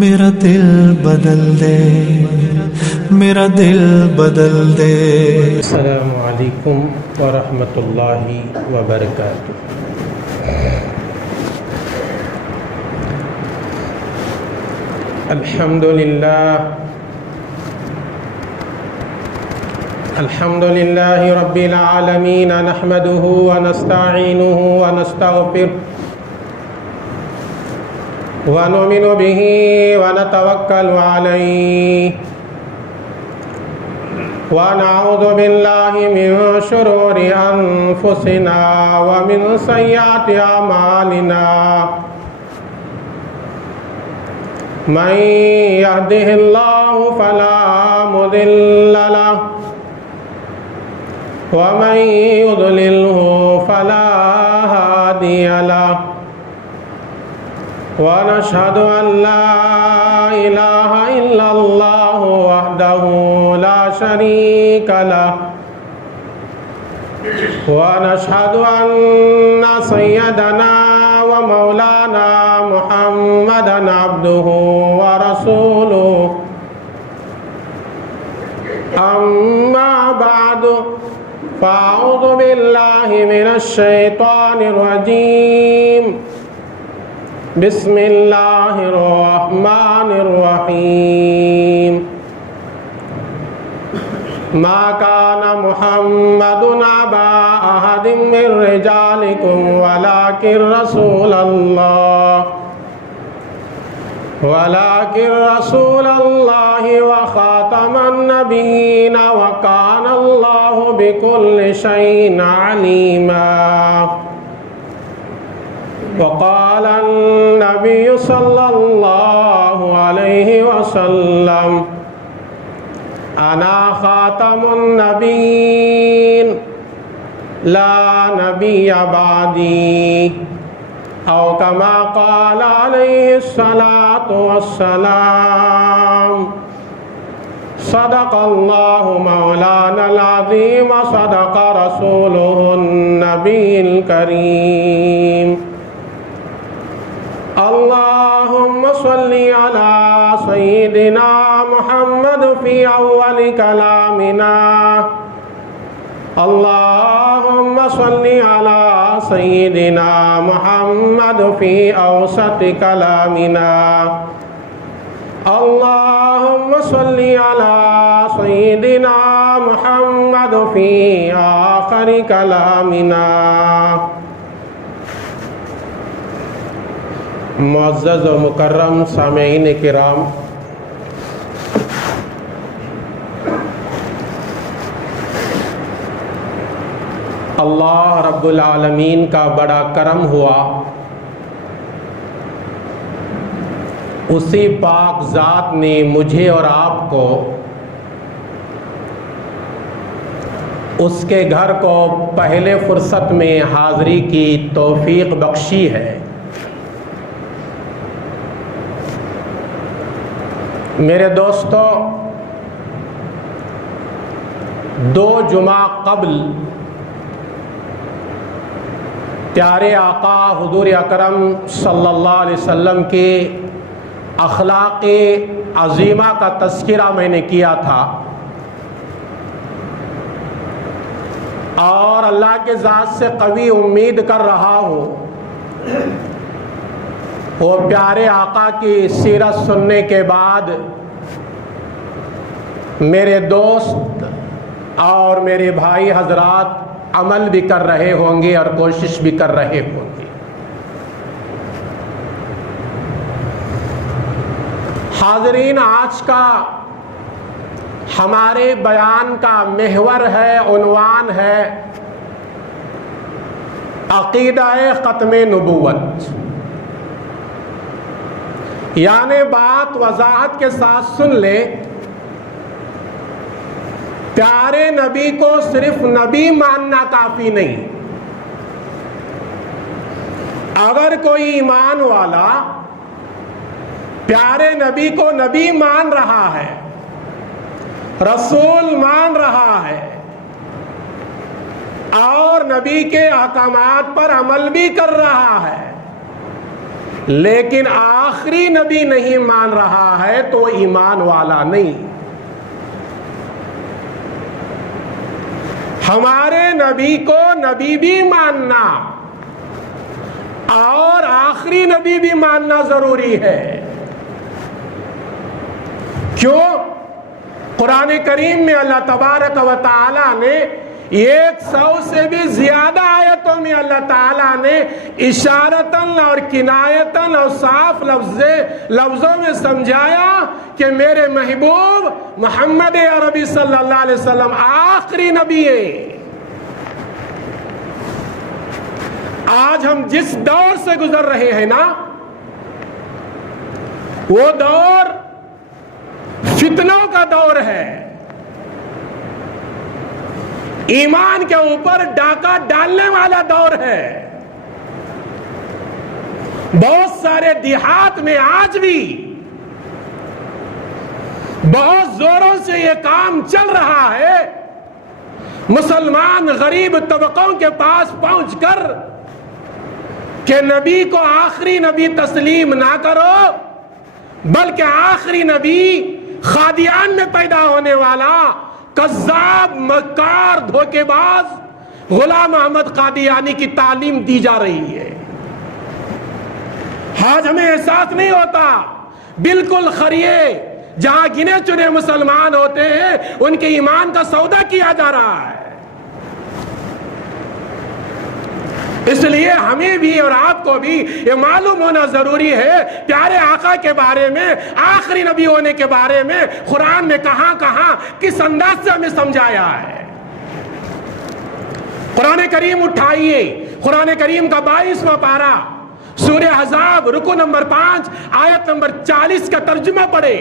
میرا دل بدل دے، میرا دل بدل دے۔ السلام علیکم ورحمۃ اللہ وبرکاتہ۔ الحمد للہ رب العالمین، نحمده ونستعینه ونستغفره ونؤمن به ونتوکل علیہ ونعوذ باللہ من شرور انفسنا ومن سیئات اعمالنا، من يهده الله فلا مضل له ومن يضلله فلا هادي له، ونشهد أن لا إله إلا الله وحده لا شريك له، ونشهد أن سيدنا ومولانا محمدا عبده ورسوله، أما بعد فأعوذ بالله من الشيطان الرجيم، بسم اللہ الرحمن الرحیم۔ ما كان محمد أبا أحد من رجالكم ولكن رسول الله وخاتم النبيين وكان الله بكل شيء عليما۔ وقال النبي صلى الله عليه وسلم أنا خاتم النبيين لا نبي بعدي، أو كما قال عليه الصلاة والسلام۔ صدق الله مولانا العظيم، صدق رسوله النبي الكريم۔ اللهم صل على سيدنا محمد في أول كلامنا، اللهم صل على سيدنا محمد في أوسط كلامنا، اللهم صل على سيدنا محمد في آخر كلامنا۔ معزز و مکرم سامعین کرام، اللہ رب العالمین کا بڑا کرم ہوا، اسی پاک ذات نے مجھے اور آپ کو اس کے گھر کو پہلے فرصت میں حاضری کی توفیق بخشی ہے۔ میرے دوستو، 2 جمعہ قبل پیارے آقا حضور اکرم صلی اللہ علیہ وسلم کے اخلاق عظیمہ کا تذکرہ میں نے کیا تھا، اور اللہ کے ذات سے قوی امید کر رہا ہوں وہ پیارے آقا کی سیرت سننے کے بعد میرے دوست اور میرے بھائی حضرات عمل بھی کر رہے ہوں گے اور کوشش بھی کر رہے ہوں گے۔ حاضرین، آج کا ہمارے بیان کا محور ہے، عنوان ہے عقیدہ ختم نبوت، یعنی بات وضاحت کے ساتھ سن لے، پیارے نبی کو صرف نبی ماننا کافی نہیں۔ اگر کوئی ایمان والا پیارے نبی کو نبی مان رہا ہے، رسول مان رہا ہے، اور نبی کے احکامات پر عمل بھی کر رہا ہے، لیکن آخری نبی نہیں مان رہا ہے تو ایمان والا نہیں. ہمارے نبی کو نبی بھی ماننا اور آخری نبی بھی ماننا ضروری ہے. کیوں؟ قرآن کریم میں اللہ تبارک و تعالی نے 100 سے بھی زیادہ آیتوں میں اللہ تعالیٰ نے اشارتاً اور کنایتاً اور صاف لفظوں میں سمجھایا کہ میرے محبوب محمد عربی صلی اللہ علیہ وسلم آخری نبی ہیں. آج ہم جس دور سے گزر رہے ہیں نا، وہ دور فتنوں کا دور ہے، ایمان کے اوپر ڈاکہ ڈالنے والا دور ہے. بہت سارے دیہات میں آج بھی بہت زوروں سے یہ کام چل رہا ہے. مسلمان غریب طبقوں کے پاس پہنچ کر کہ نبی کو آخری نبی تسلیم نہ کرو، بلکہ آخری نبی قادیان میں پیدا ہونے والا کذاب، مکار، دھوکے باز غلام احمد قادیانی کی تعلیم دی جا رہی ہے. آج ہمیں احساس نہیں ہوتا. بالکل خریے جہاں گنے چنے مسلمان ہوتے ہیں ان کے ایمان کا سودا کیا جا رہا ہے. اس لیے ہمیں بھی اور آپ کو بھی یہ معلوم ہونا ضروری ہے پیارے آقا کے بارے میں، آخری نبی ہونے کے بارے میں قرآن میں کہاں کہاں کس انداز سے ہمیں سمجھایا ہے. قرآن کریم اٹھائیے، قرآن کریم کا 22واں پارہ، سورہ احزاب، رکو نمبر 5، آیت نمبر 40 کا ترجمہ پڑھے.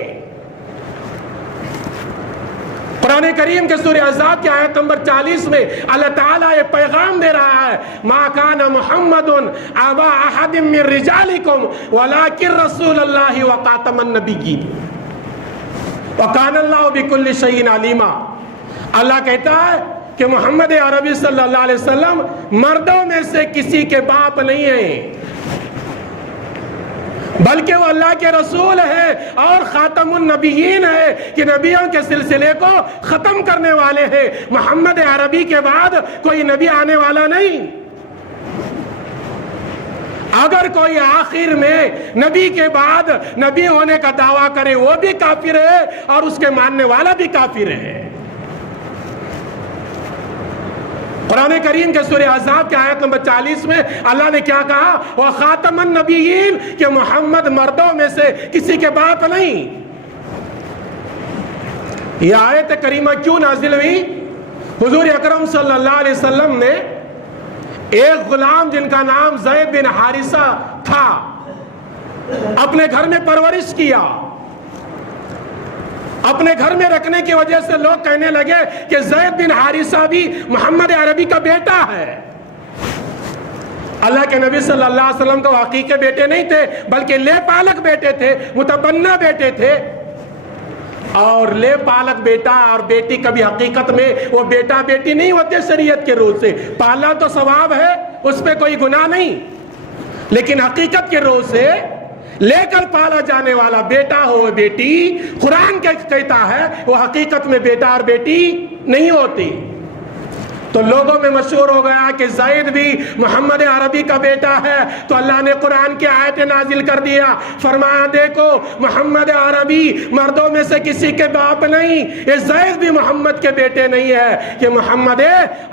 قرآن کریم کے سورہ احزاب کی آیت نمبر 40 میں اللہ تعالیٰ یہ پیغام دے رہا ہے، ما کان محمد ابا احد من رجالکم ولکن رسول اللہ وخاتم النبیین وکان اللہ بکل شیء علیما. اللہ کہتا ہے کہ محمد عربی صلی اللہ علیہ وسلم مردوں میں سے کسی کے باپ نہیں ہیں، بلکہ وہ اللہ کے رسول ہے اور خاتم النبیین ہے کہ نبیوں کے سلسلے کو ختم کرنے والے ہیں. محمد عربی کے بعد کوئی نبی آنے والا نہیں. اگر کوئی آخر میں نبی کے بعد نبی ہونے کا دعویٰ کرے وہ بھی کافر ہے اور اس کے ماننے والا بھی کافر ہے. قرآن کریم کے سورہ احزاب کے آیت نمبر 40 میں اللہ نے کیا کہا؟ وَخَاتَمَ النَّبِيِّينَ کہ محمد مردوں میں سے کسی کے باپ نہیں. یہ آیت کریمہ کیوں نازل ہوئی؟ حضور اکرم صلی اللہ علیہ وسلم نے ایک غلام جن کا نام زید بن حارثہ تھا اپنے گھر میں پرورش کیا. اپنے گھر میں رکھنے کی وجہ سے لوگ کہنے لگے کہ زید بن حارثہ بھی محمد عربی کا بیٹا ہے. اللہ کے نبی صلی اللہ علیہ وسلم کو حقیقی بیٹے نہیں تھے بلکہ لے پالک بیٹے تھے، متبنہ بیٹے تھے. اور لے پالک بیٹا اور بیٹی کبھی حقیقت میں وہ بیٹا بیٹی نہیں ہوتے شریعت کے روح سے. پالا تو ثواب ہے، اس پہ کوئی گناہ نہیں، لیکن حقیقت کے روح سے لے کر پالا جانے والا بیٹا ہو بیٹی، قرآن کہتا ہے وہ حقیقت میں بیٹا اور بیٹی نہیں ہوتی. تو لوگوں میں مشہور ہو گیا کہ زید بھی محمد عربی کا بیٹا ہے. تو اللہ نے قرآن کی آیت نازل کر دیا، فرمایا دیکھو محمد عربی مردوں میں سے کسی کے باپ نہیں، یہ زید بھی محمد کے بیٹے نہیں ہے. کہ محمد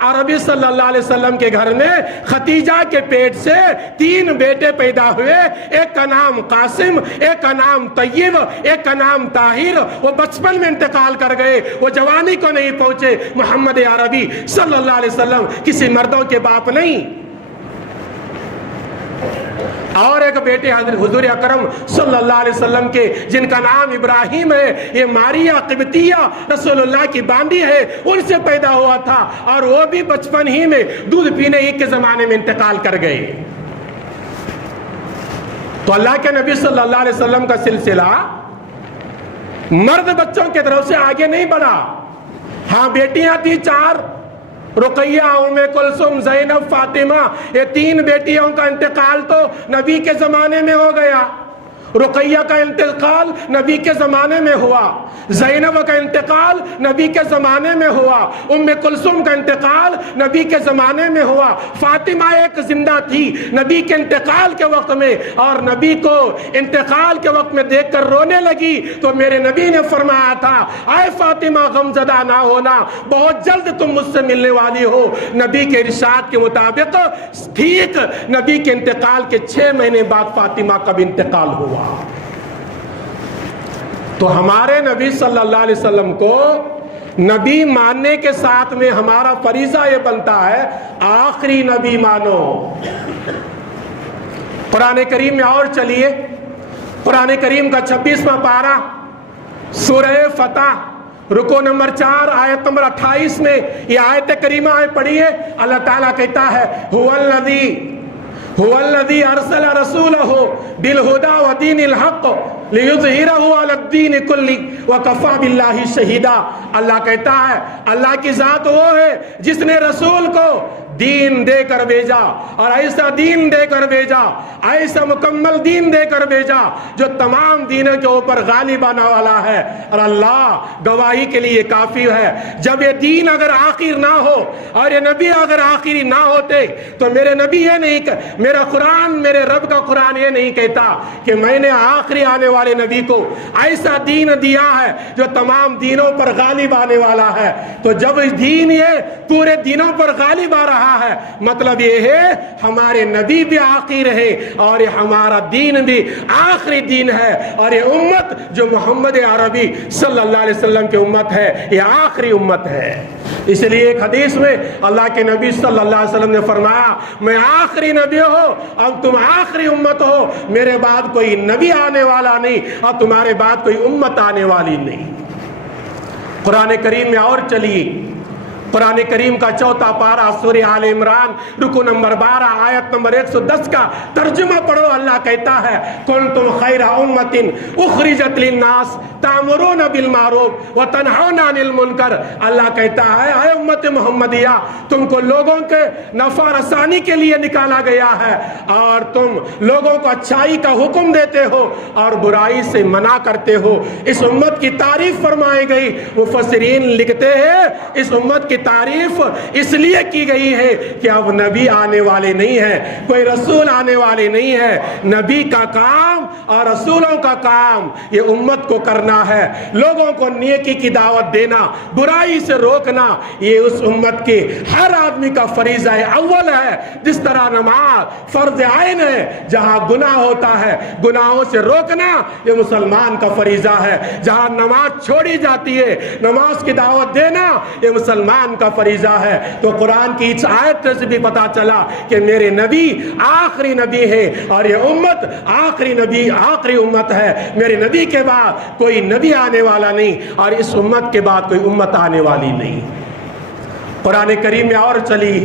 عربی صلی اللہ علیہ وسلم کے گھر میں ختیجہ کے پیٹ سے 3 بیٹے پیدا ہوئے. ایک کا نام قاسم، ایک کا نام طیب، ایک کا نام طاہر. وہ بچپن میں انتقال کر گئے، وہ جوانی کو نہیں پہنچے. محمد عربی صلی اللہ علیہ وسلم کسی مردوں کے باپ نہیں. اور ایک بیٹے حضور اکرم صلی اللہ علیہ وسلم کے جن کا نام ابراہیم ہے، یہ ماریہ قبطیہ رسول اللہ کی باندی ہے، ان سے پیدا ہوا تھا اور وہ بھی بچپن ہی میں دودھ پینے ہی کے زمانے میں انتقال کر گئے. تو اللہ کے نبی صلی اللہ علیہ وسلم کا سلسلہ مرد بچوں کی طرف سے آگے نہیں بڑھا. ہاں بیٹیاں تھی 4 رقیہ، ام کلثوم، زینب، فاطمہ، یہ 3 بیٹیوں کا انتقال تو نبی کے زمانے میں ہو گیا۔ رقیہ کا انتقال نبی کے زمانے میں ہوا، زینب کا انتقال نبی کے زمانے میں ہوا، ام کلثوم کا انتقال نبی کے زمانے میں ہوا، فاطمہ ایک زندہ تھی نبی کے انتقال کے وقت میں، اور نبی کو انتقال کے وقت میں دیکھ کر رونے لگی تو میرے نبی نے فرمایا تھا، اے فاطمہ غمزدہ نہ ہونا، بہت جلد تم مجھ سے ملنے والی ہو۔ نبی کے ارشاد کے مطابق ٹھیک نبی کے انتقال کے 6 مہینے بعد فاطمہ کا بھی انتقال ہوا۔ تو ہمارے نبی صلی اللہ علیہ وسلم کو نبی ماننے کے ساتھ میں ہمارا فریضہ یہ بنتا ہے، آخری نبی مانو۔ قرآن کریم میں اور چلیے، قرآن کریم کا 26واں پارہ سورہ فتح رکو نمبر 4 آیت نمبر 28 میں یہ آیت کریمہ پڑھیے۔ اللہ تعالیٰ کہتا ہے هو الذي ارسل رسوله بالهدى ودين الحق ليظهره على الدين كله وكفى بالله شهيدا۔ اللہ کہتا ہے، اللہ کی ذات وہ ہے جس نے رسول کو دین دے کر بھیجا، اور ایسا دین دے کر بھیجا، ایسا مکمل دین دے کر بھیجا جو تمام دینوں کے اوپر غالب آنے والا ہے، اور اللہ گواہی کے لیے کافی ہے۔ جب یہ دین اگر آخر نہ ہو اور یہ نبی اگر آخری نہ ہوتے تو میرے نبی یہ نہیں، میرا قرآن، میرے رب کا قرآن یہ نہیں کہتا کہ میں نے آخری آنے والے نبی کو ایسا دین دیا ہے جو تمام دینوں پر غالب آنے والا ہے۔ تو جب دین یہ پورے دینوں پر غالب آ رہا ہے، مطلب یہ ہے ہمارے نبی بھی آخر ہے اور یہ ہمارا دین بھی آخری دین ہے، اور یہ امت جو محمد عربی صلی اللہ علیہ وسلم کی امت ہے یہ آخری امت ہے۔ اس لیے ایک حدیث میں اللہ کے نبی صلی اللہ علیہ وسلم نے فرمایا، میں آخری نبی ہوں اب تم آخری امت ہو، میرے بعد کوئی نبی آنے والا نہیں اور تمہارے بعد کوئی امت آنے والی نہیں۔ قرآن کریم میں اور چلیے، قرآن کریم کا 4واں پارہ سورہ آل عمران رکو نمبر 12 آیت نمبر 110 کا ترجمہ پڑھو۔ اللہ کہتا ہے، کنتم خیر امۃ اخرجت للناس تأمرون بالمعروف وتنہون عن المنکر۔ اللہ کہتا ہے، اے امت محمدیہ، تم کو لوگوں کے نفع رسانی کے لیے نکالا گیا ہے، اور تم لوگوں کو اچھائی کا حکم دیتے ہو اور برائی سے منع کرتے ہو۔ اس امت کی تعریف فرمائی گئی۔ مفسرین لکھتے ہیں اس امت کی تعریف اس لیے کی گئی ہے کہ اب نبی آنے والے نہیں ہیں، کوئی رسول آنے والے نہیں ہے۔ نبی کا کام اور رسولوں کا کام یہ امت کو کرنا ہے، لوگوں کو نیکی کی دعوت دینا، برائی سے روکنا، یہ اس امت کے ہر آدمی کا فریضہ اول ہے۔ جس طرح نماز فرض عین ہے، جہاں گناہ ہوتا ہے گناہوں سے روکنا یہ مسلمان کا فریضہ ہے، جہاں نماز چھوڑی جاتی ہے نماز کی دعوت دینا یہ مسلمان کا فریضہ ہے۔ تو قرآن کی اس آیت سے بھی پتا چلا کہ میرے نبی آخری نبی ہے اور یہ امت آخری نبی آخری امت ہے۔ میرے نبی کے بعد کوئی نبی آنے والا نہیں اور اس امت کے بعد کوئی امت آنے والی نہیں۔ قرآن کریم میں اور چلی،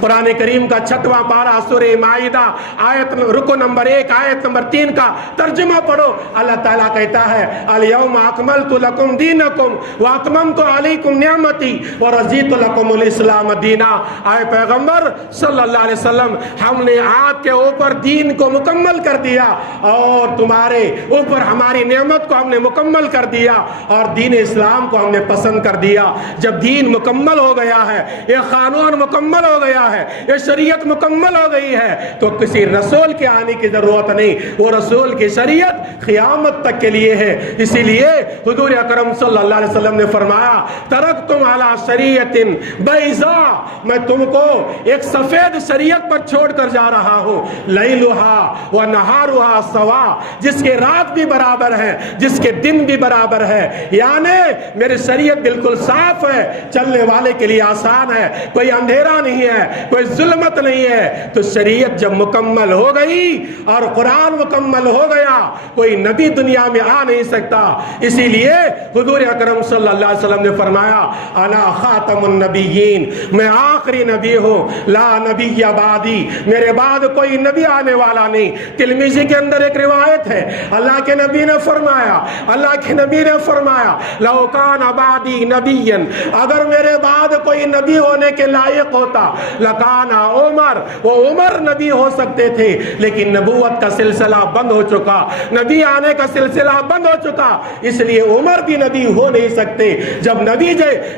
قرآن کریم کا 6واں پارہ سورہ مائدہ آیت رکو نمبر 1 آیت نمبر 3 کا ترجمہ پڑھو۔ اللہ تعالیٰ کہتا ہے، الیوم اکملت لکم دینکم واتممت علیکم نعمتی ورضیت لکم الاسلام دینا۔ اے پیغمبر صلی اللہ علیہ وسلم، ہم نے آپ کے اوپر دین کو مکمل کر دیا اور تمہارے اوپر ہماری نعمت کو ہم نے مکمل کر دیا اور دین اسلام کو ہم نے پسند کر دیا۔ جب دین مکمل ہو گیا ہے، یہ قانون مکمل ہو گیا ہے، یہ شریعت مکمل ہو گئی ہے، تو کسی رسول کے آنے کی ضرورت نہیں، وہ رسول کی شریعت قیامت تک کے لیے ہے۔ اسی لیے حضور اکرم صلی اللہ علیہ وسلم نے فرمایا، ترکتم علی شریعت بیضاء، میں تم کو ایک سفید شریعت پر چھوڑ کر جا رہا ہوں، لیلھا و نہارھا سواء، جس کے رات بھی برابر ہے جس کے دن بھی برابر ہے، یعنی میری شریعت بالکل صاف ہے، چلنے والے کے لیے آسان ہے، کوئی اندھیرا نہیں ہے، کوئی ظلمت نہیں ہے. تو شریعت جب مکمل ہو گئی اور قرآن مکمل ہو گیا, کوئی نبی دنیا میں آ نہیں سکتا. اسی لیے حضور اکرم صلی اللہ علیہ وسلم نے فرمایا انا خاتم النبیین, میں آخری نبی ہوں, لا نبی بعدی, میرے بعد کوئی نبی آنے والا نہیں. ترمذی کے اندر ایک روایت ہے, اللہ کے نبی نے فرمایا لو کان بعدی نبی, اگر میرے بعد کوئی نبی ہونے کے لائق ہوتا لکان عمر, وہ عمر نبی ہو سکتے تھے, لیکن نبوت کا سلسلہ بند ہو چکا, نبی آنے کا سلسلہ بند ہو چکا, اس لیے عمر بھی نبی ہو نہیں سکتے. جب نبی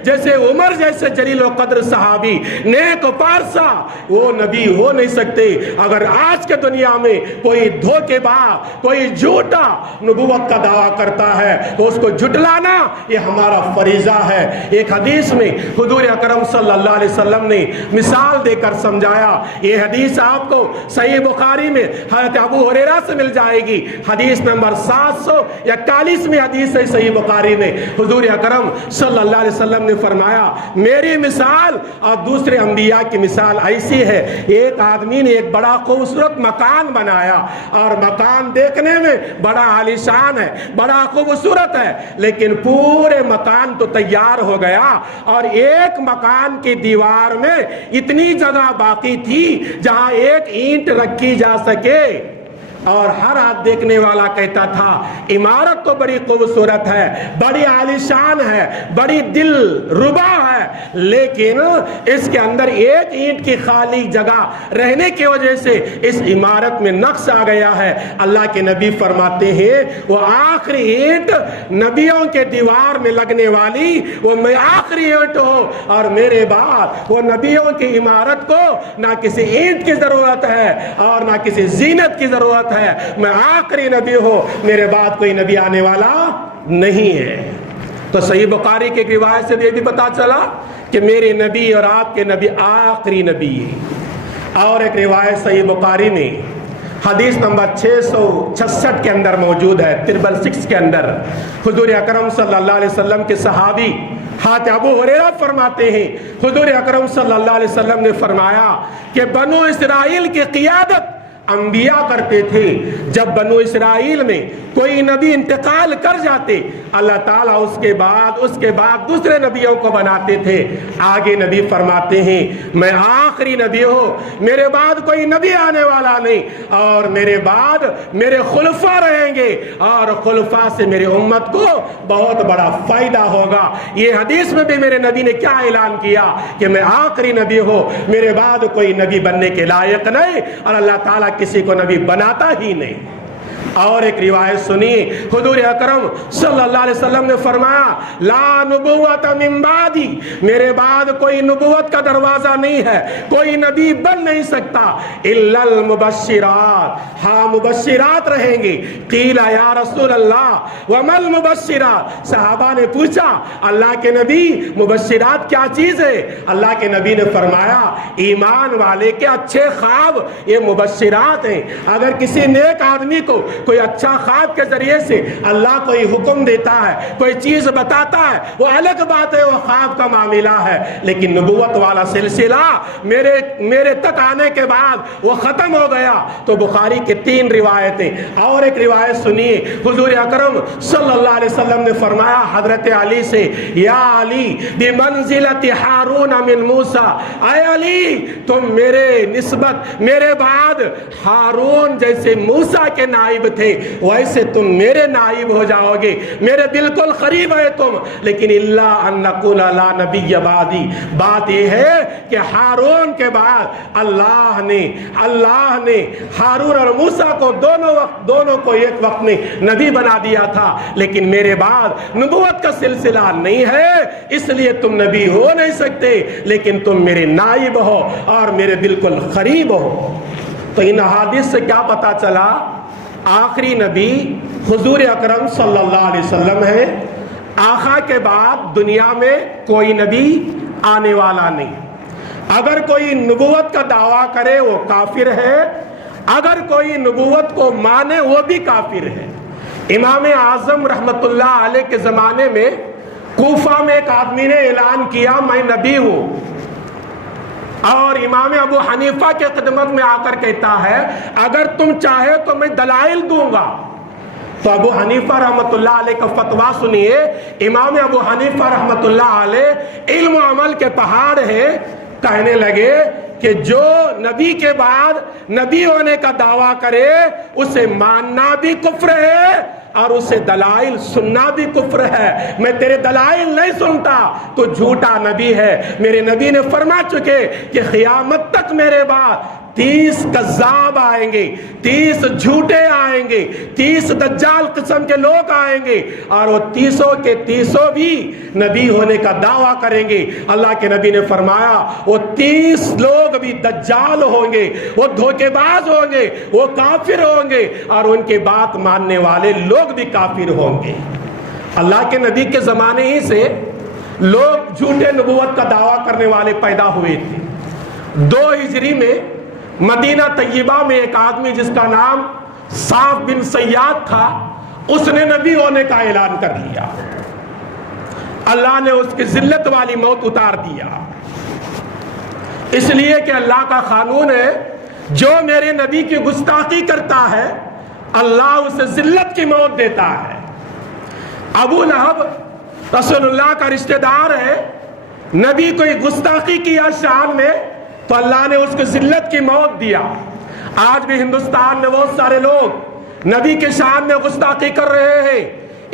جیسے عمر جیسے جلیل و قدر صحابی نیک پارسا, وہ نبی ہو نہیں سکتے. اگر آج کے دنیا میں کوئی دھوکے باز, کوئی جھوٹا نبوت کا دعویٰ کرتا ہے تو اس کو جھٹلانا یہ ہمارا فریضہ ہے. ایک حدیث میں حضور اکرم صلی اللہ علیہ وسلم نے مثال دے کر سمجھایا. یہ حدیث آپ کو صحیح بخاری میں حضرت ابو ہریرہ سے مل جائے گی, حدیث نمبر 741 میں حدیث ہے صحیح بخاری میں. حضور اکرم صلی اللہ علیہ وسلم نے فرمایا میری مثال اور دوسرے انبیاء کی مثال ایسی ہے. ایک آدمی نے ایک بڑا خوبصورت مکان بنایا, اور مکان دیکھنے میں بڑا عالیشان ہے, بڑا خوبصورت ہے, لیکن پورے مکان تو تیار ہو گیا اور ایک مکان کی دیوار میں اتنی جگہ باقی تھی جہاں ایک اینٹ رکھی جا سکے. اور ہر ہاتھ دیکھنے والا کہتا تھا عمارت تو بڑی خوبصورت ہے, بڑی عالیشان ہے, بڑی دل ربا ہے, لیکن اس کے اندر ایک اینٹ کی خالی جگہ رہنے کی وجہ سے اس عمارت میں نقص آ گیا ہے. اللہ کے نبی فرماتے ہیں وہ آخری اینٹ نبیوں کے دیوار میں لگنے والی وہ میں آخری اینٹ ہو, اور میرے بعد وہ نبیوں کی عمارت کو نہ کسی اینٹ کی ضرورت ہے اور نہ کسی زینت کی ضرورت ہے. میں آخری نبی ہوں, میرے بعد کوئی نبی آنے والا نہیں ہے. تو صحیح بخاری کی روایت سے یہ بھی پتا چلا کہ میرے نبی اور آپ کے نبی آخری نبی ہے. اور ایک روایت صحیح بخاری میں حدیث نمبر 666 کے اندر موجود ہے, 666 کے اندر حضور اکرم صلی اللہ علیہ وسلم کے صحابی حضرت ابو ہریرہ فرماتے ہیں حضور اکرم صلی اللہ علیہ وسلم نے فرمایا کہ بنو اسرائیل کی قیادت انبیاء کرتے تھے. جب بنو اسرائیل میں کوئی نبی انتقال کر جاتے, اللہ تعالیٰ اس کے بعد دوسرے نبیوں کو بناتے تھے. آگے نبی فرماتے ہیں میں آخری نبی ہوں, میرے بعد کوئی نبی آنے والا نہیں, اور میرے بعد میرے خلفاء رہیں گے, اور خلفاء سے میرے امت کو بہت بڑا فائدہ ہوگا. یہ حدیث میں بھی میرے نبی نے کیا اعلان کیا کہ میں آخری نبی ہوں, میرے بعد کوئی نبی بننے کے لائق نہیں, اور اللہ تعالیٰ کسی کو نبی بناتا ہی نہیں. اور ایک روایت سنیے حضور اکرم صلی اللہ علیہ وسلم نے فرمایا لا نبوت من بعدی, میرے بعد کوئی نبوت کا دروازہ نہیں ہے, کوئی نبی بن نہیں سکتا الا المبشرات, ہاں مبشرات رہیں گے. قیل یا رسول اللہ وما المبشرات, صحابہ نے پوچھا اللہ کے نبی مبشرات کیا چیز ہے؟ اللہ کے نبی نے فرمایا ایمان والے کے اچھے خواب یہ مبشرات ہیں. اگر کسی نیک آدمی کو کوئی اچھا خواب کے ذریعے سے اللہ کوئی حکم دیتا ہے, کوئی چیز بتاتا ہے, وہ الگ بات ہے, وہ خواب کا معاملہ ہے, لیکن نبوت والا سلسلہ میرے تک آنے کے بعد وہ ختم ہو گیا. تو بخاری کی 3 روایتیں. اور ایک روایت سنیے حضور اکرم صلی اللہ علیہ وسلم نے فرمایا حضرت علی سے یا علی بمنزلت ہارون من موسیٰ, اے علی تم میرے نسبت میرے بعد ہارون جیسے موسیٰ کے نائب تھے, ویسے تم میرے نائب ہو جاؤ گے, میرے بالکل قریب ہے تم. لیکن اللہ ان نقول لا نبی بعدی, بات یہ ہے کہ ہارون کے بعد اللہ نے ہارون اور موسیٰ کو دونوں کو ایک وقت میں نبی بنا دیا تھا, لیکن میرے بعد نبوت کا سلسلہ نہیں ہے, اس لیے تم نبی ہو نہیں سکتے, لیکن تم میرے نائب ہو اور میرے بالکل قریب ہو. تو ان احادیث سے کیا پتا چلا؟ آخری نبی حضور اکرم صلی اللہ علیہ وسلم ہے. آقا کے بعد دنیا میں کوئی نبی آنے والا نہیں. اگر کوئی نبوت کا دعویٰ کرے وہ کافر ہے, اگر کوئی نبوت کو مانے وہ بھی کافر ہے. امام اعظم رحمت اللہ علیہ کے زمانے میں کوفہ میں ایک آدمی نے اعلان کیا میں نبی ہوں. اور امام ابو حنیفہ کے خدمت میں آ کر کہتا ہے اگر تم چاہے تو میں دلائل دوں گا. تو ابو حنیفہ رحمت اللہ علیہ کا فتویٰ سنیے. امام ابو حنیفہ رحمت اللہ علیہ علم و عمل کے پہاڑ ہیں. کہنے لگے کہ جو نبی کے بعد نبی ہونے کا دعویٰ کرے اسے ماننا بھی کفر ہے اور اسے دلائل سننا بھی کفر ہے. میں تیرے دلائل نہیں سنتا تو جھوٹا نبی ہے. میرے نبی نے فرما چکے کہ قیامت تک میرے بعد 30 کذاب آئیں گے, 30 جھوٹے آئیں گے, 30 دجال قسم کے لوگ آئیں گے اور وہ 30 کے 30 بھی نبی ہونے کا دعویٰ کریں گے. اللہ کے نبی نے فرمایا وہ 30 لوگ بھی دجال ہوں گے, وہ دھوکے باز ہوں گے, وہ کافر ہوں گے اور ان کے بات ماننے والے لوگ بھی کافر ہوں گے. اللہ کے نبی کے زمانے ہی سے لوگ جھوٹے نبوت کا دعویٰ کرنے والے پیدا ہوئے تھے. 2 ہجری میں مدینہ طیبہ میں ایک آدمی جس کا نام صاف بن سیاد تھا, اس نے نبی ہونے کا اعلان کر لیا. اللہ نے اس کی ذلت والی موت اتار دیا, اس لیے کہ اللہ کا قانون ہے جو میرے نبی کی گستاخی کرتا ہے اللہ اسے ذلت کی موت دیتا ہے. ابو لہب رسول اللہ کا رشتہ دار ہے, نبی کو گستاخی کیا شان میں تو اللہ نے اس کو ذلت کی موت دیا. آج بھی ہندوستان میں بہت سارے لوگ نبی کے شان میں گستاخی کر رہے ہیں.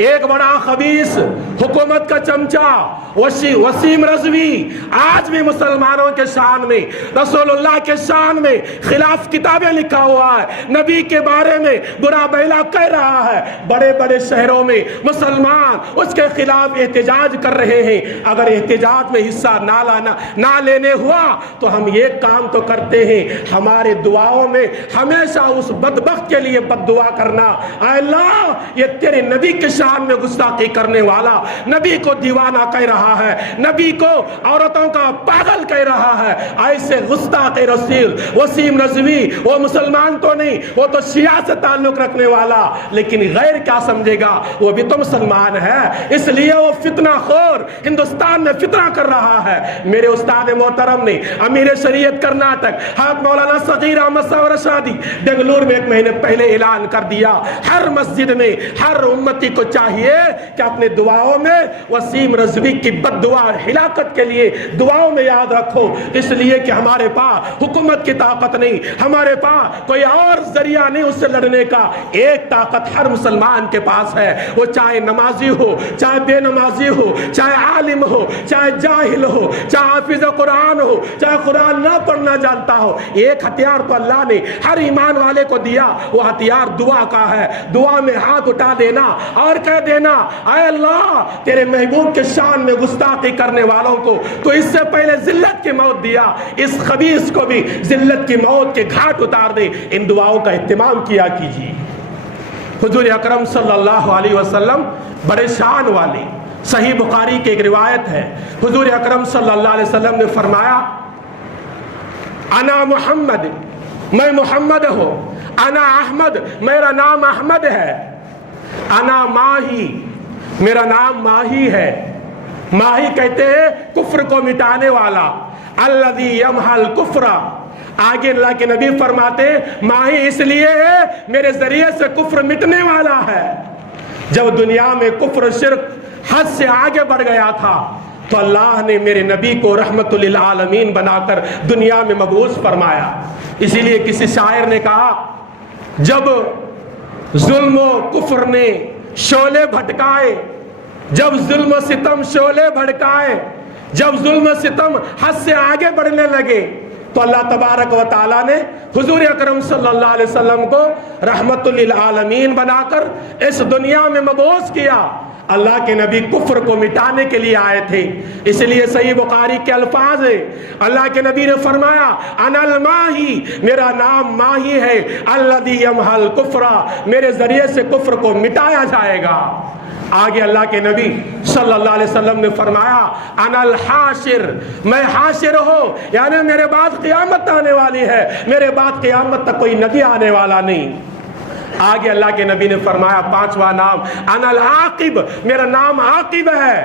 ایک بڑا خبیث حکومت کا چمچہ وسیم رضوی آج بھی مسلمانوں کے شان میں, رسول اللہ کے شان میں خلاف کتابیں لکھا ہوا ہے, نبی کے بارے میں برا بھلا کہہ رہا ہے. بڑے بڑے شہروں میں مسلمان اس کے خلاف احتجاج کر رہے ہیں. اگر احتجاج میں حصہ نہ لینے ہوا تو ہم یہ کام تو کرتے ہیں, ہمارے دعاؤں میں ہمیشہ اس بدبخت کے لیے بد دعا کرنا, اے اللہ یہ تیرے نبی کے شان میں گستاخی کرنے والا نبی کو دیوانہ کہہ رہا ہے, نبی کو عورتوں کا پاگل کہہ رہا ہے. ایسے گستاخ رسول وسیم رضوی وہ مسلمان تو نہیں, وہ تو شیعہ سے تعلق رکھنے والا, لیکن غیر کیا سمجھے گا, وہ بھی تو مسلمان ہے. اس لیے وہ فتنہ خور ہندوستان میں فتنہ کر رہا ہے. میرے استاد محترم نے امیر شریعت کرناٹک حضرت مولانا صغیر احمد صاحب رشادی بنگلور میں 1 مہینے پہلے اعلان کر دیا ہر مسجد میں ہر امتی کو چاہیے کہ اپنے دعاؤں میں وسیم رضوی کی بد دعا اور ہلاکت کے لیے دعاؤں میں یاد رکھو. اس لیے کہ ہمارے پاس حکومت کی طاقت نہیں, ہمارے پاس کوئی اور ذریعہ نہیں اس سے لڑنے کا. ایک طاقت ہر مسلمان کے پاس ہے, وہ چاہے نمازی ہو, چاہے بے نمازی ہو, چاہے عالم ہو, چاہے جاہل ہو, چاہے حافظ قرآن ہو, چاہے قرآن نہ پڑھنا جانتا ہو. ایک ہتھیار تو اللہ نے ہر ایمان والے کو دیا, وہ ہتھیار دعا کا ہے. دعا میں ہاتھ اٹھا دینا اور کہہ دینا اے اللہ تیرے محبوب کے شان میں گستاخی کرنے والوں کو تو اس سے پہلے ذلت کی موت دیا, اس خبیث کو بھی ذلت کی موت کے گھاٹ اتار دے. ان دعاؤں کا اہتمام کیا کیجیے. حضور اکرم صلی اللہ علیہ وسلم بڑے شان والے, صحیح بخاری کی ایک روایت ہے, حضور اکرم صلی اللہ علیہ وسلم نے فرمایا انا محمد, میں محمد ہوں, انا احمد, میرا نام احمد ہے, انا ماہی, میرا نام ماہی ہے. ماہی کہتے ہیں کفر کو مٹانے والا, الذی یمحل الکفر. آگے اللہ کے نبی فرماتے ماہی اس لیے ہے میرے ذریعے سے کفر مٹنے والا ہے. جب دنیا میں کفر شرک حد سے آگے بڑھ گیا تھا تو اللہ نے میرے نبی کو رحمت للعالمین بنا کر دنیا میں مبعوث فرمایا. اسی لیے کسی شاعر نے کہا جب ظلم و کفر نے شعلے بھٹکائے, جب ظلم و ستم شعلے بھڑکائے, جب ظلم و ستم حد سے آگے بڑھنے لگے تو اللہ تبارک و تعالیٰ نے حضور اکرم صلی اللہ علیہ وسلم کو رحمت للعالمین بنا کر اس دنیا میں مبعوث کیا. اللہ کے نبی کفر کو مٹانے کے لیے آئے تھے. اس لیے صحیح بخاری کے الفاظ ہیں, اللہ کے نبی نے فرمایا انا الماہی, میرا نام ماہی ہے, الذی یمحل الکفر, میرے ذریعے سے کفر کو مٹایا جائے گا. آگے اللہ کے نبی صلی اللہ علیہ وسلم نے فرمایا انا الحاشر, میں حاشر ہوں, یعنی میرے بعد قیامت آنے والی ہے, میرے بعد قیامت تک کوئی نبی آنے والا نہیں. آگے اللہ کے نبی نے فرمایا 5واں نام انا العاقب, میرا نام عاقب ہے.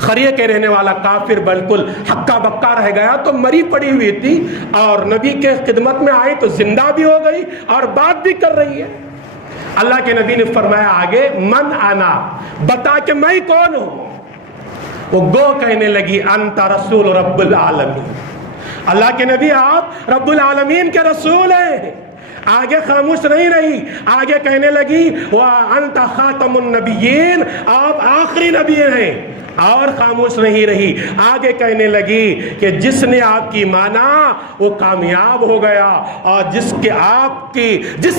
خریے کے رہنے والا کافر بالکل ہکا بکا رہ گیا تو مری پڑی ہوئی تھی، اور نبی کے خدمت میں آئی تو زندہ بھی ہو گئی اور بات بھی کر رہی ہے۔ اللہ کے نبی نے فرمایا آگے من انا، بتا کہ میں کون ہوں؟ وہ گو کہنے لگی انت رسول رب العالمین، اللہ کے نبی آپ رب العالمین کے رسول ہیں۔ آگے خاموش نہیں رہی، آگے کہنے لگی وَأَنْتَ خَاتَمُ النَّبِيِّينَ، آپ آخری نبی ہیں، اور خاموش نہیں رہی، آگے کہنے لگی کہ جس نے آپ کی مانا وہ کامیاب ہو گیا، اور جس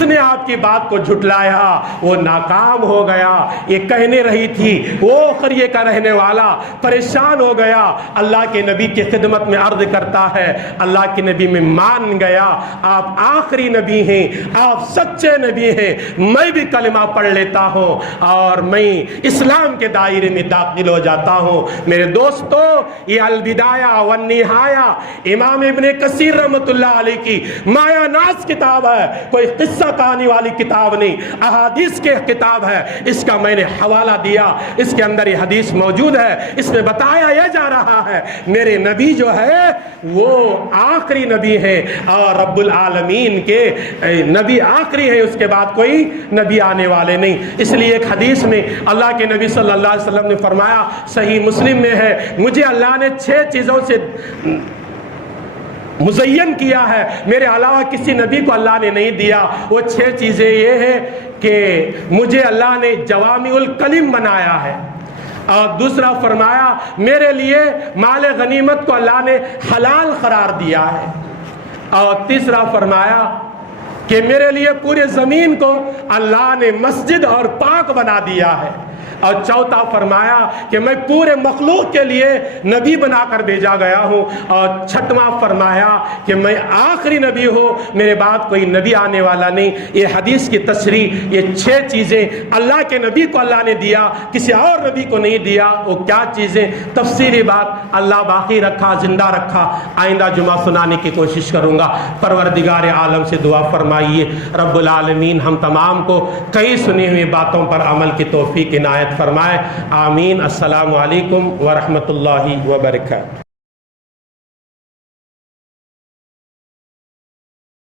نے آپ کی بات کو جھٹلایا وہ ناکام ہو گیا۔ یہ کہنے رہی تھی، وہ قریے کا رہنے والا پریشان ہو گیا، اللہ کے نبی کی خدمت میں عرض کرتا ہے، اللہ کے نبی میں مان گیا، آپ آخری نبی ہیں، آپ سچے نبی ہیں، میں بھی کلمہ پڑھ لیتا ہوں اور میں اسلام کے دائرے میں داخل ہو جاتا ہوں۔ میرے دوستو، یہ البدایہ والنہایہ امام ابن کثیر رحمۃ اللہ علیہ کی مایا ناز کتاب ہے، کوئی قصہ کہانی والی کتاب نہیں، احادیث کے کتاب ہے۔ اس کا میں نے حوالہ دیا، اس کے اندر یہ حدیث موجود ہے، اس میں بتایا یہ جا رہا ہے میرے نبی جو ہے وہ آخری نبی ہے، اور رب العالمین کے نبی آخری ہے، اس کے بعد کوئی نبی آنے والے نہیں۔ اس لیے ایک حدیث میں اللہ کے نبی صلی اللہ علیہ وسلم نے فرمایا، صحیح مسلم میں ہے، مجھے اللہ نے 6 چیزوں سے مزین کیا ہے، میرے علاوہ کسی نبی کو اللہ نے نہیں دیا۔ وہ 6 چیزیں یہ ہے کہ مجھے اللہ نے جوامع الکلم بنایا ہے، اور دوسرا فرمایا میرے لیے مال غنیمت کو اللہ نے حلال قرار دیا ہے، اور تیسرا فرمایا کہ میرے لیے پورے زمین کو اللہ نے مسجد اور پاک بنا دیا ہے، اور چوتھا فرمایا کہ میں پورے مخلوق کے لیے نبی بنا کر بھیجا گیا ہوں، اور چھٹواں فرمایا کہ میں آخری نبی ہوں، میرے بعد کوئی نبی آنے والا نہیں۔ یہ حدیث کی تشریح، یہ 6 چیزیں اللہ کے نبی کو اللہ نے دیا، کسی اور نبی کو نہیں دیا۔ وہ کیا چیزیں؟ تفصیلی بات اللہ باقی رکھا، زندہ رکھا، آئندہ جمعہ سنانے کی کوشش کروں گا۔ پروردگار عالم سے دعا فرمائیے رب العالمین ہم تمام کو کئی سنی ہوئی باتوں پر عمل کی توفیق عنایت فرمائے، آمین۔ السلام علیکم ورحمۃ اللہ وبرکاتہ۔